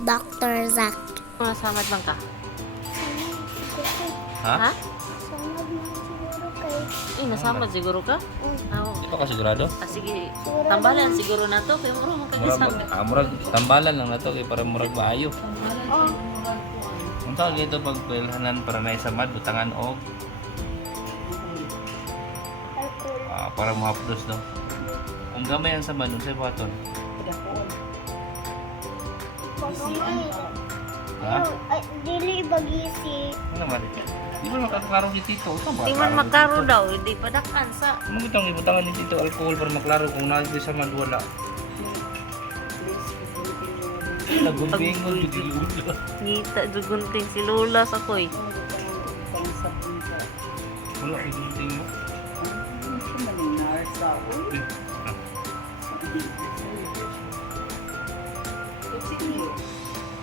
Dr. Zack. Masamad lang ka? Ha? Ha? Samad mo siguro kay... Nasamad siguro ka? Oo. Di pa ka sigurado? Sige, tambalan siguro na to. Kaya muro magkagisama. Murag tambalan lang na to kay para murag maayo. Oh, Ang tawag ito pag pilhanan para na isamad butangan og alcohol. para mo-updos no. Kung gamay ang samad unsay buhaton? Pagkamay. Ha? Ay, dili bagisi. Ano naman? Di ba makaklaro ni Tito? Ito ba? Di man magkaro daw, hindi padakan sa... Ano itong ibutangan ni Tito alcohol para maklaro kung nagdi samad wala? Nagumbingon jud yung ulo. Ngita, dugunting si Lola sa koy. Wala kay gunting mo.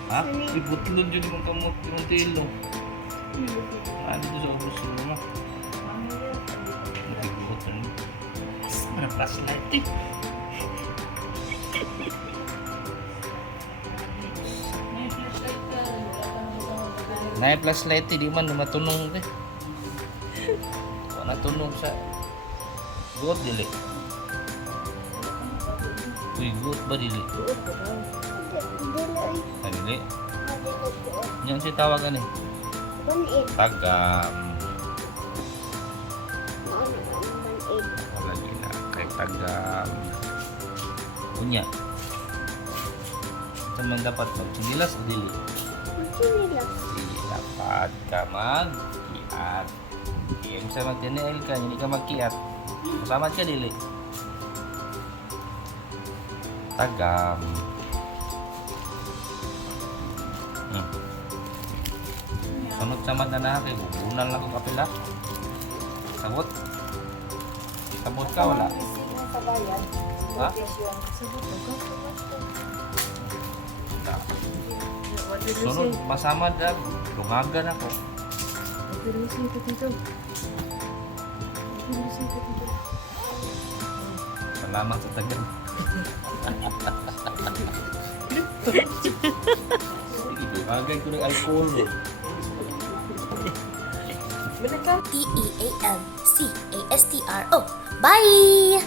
Ha? Ibutlon jud yung kamot yung tilo. Ano dito sa ubos mo ma? Ibutlon. Mana flashlight eh. Nay flashlight di man matunong te. Wala tunog sa good dili. Uy, good ba dili? Dili. Ah, dili. Dili. Yan si tawagan eh. Banid. Tagam. Ano ang banid? Wala gina. Kay tagam. Unya. Ito man dapat magsigilas o dili? Sila. Dili dapat ka mag-kiat. Kaya kung sa mag-TNL ka, hindi ka mag-kiat. Masamad ka dili. Tagam. Sunod sa mata na kay bubunan lang kung kapila. Sabot. Sabot ka wala. Ha? Wala. Sunod masamad na. Lungagan ako. Salamat sa tagal. Sige, agay ko ng alcohol. TEALCASTRO. Bye!